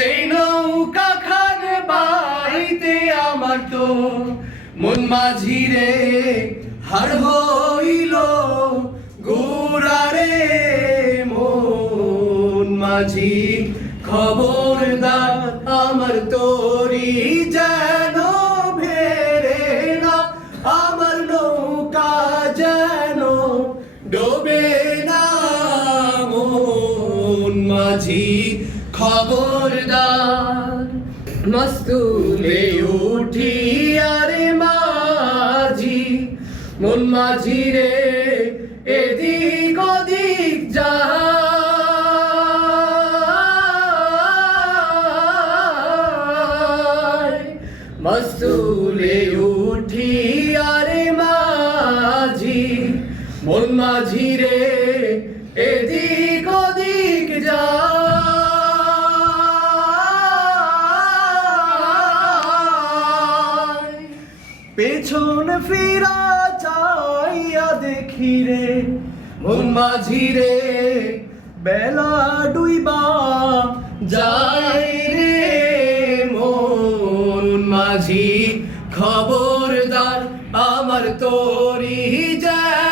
সেই নৌকা খান বাইতে আমার তো মন মাঝি রে, হার হইল গুড়ারে মন মাঝি খবরদার আমার তোরি যেন ভেরে না, আমার নৌকা যেন ডোবে না। মন মাঝি খবরদার। মস্তুলে উঠি আরে মাঝি, মন মাঝি রে, এদিক ওদিক যা মস্তুলে উঠি আরে মাঝি, মন মাঝি রে, এদিক পেছন ফিরা চাইয়া দেখি রে মন মাঝি রে, বেলা ডুইবা যায় রে। মন মাঝি খবরদার, আমার তোরি যায়।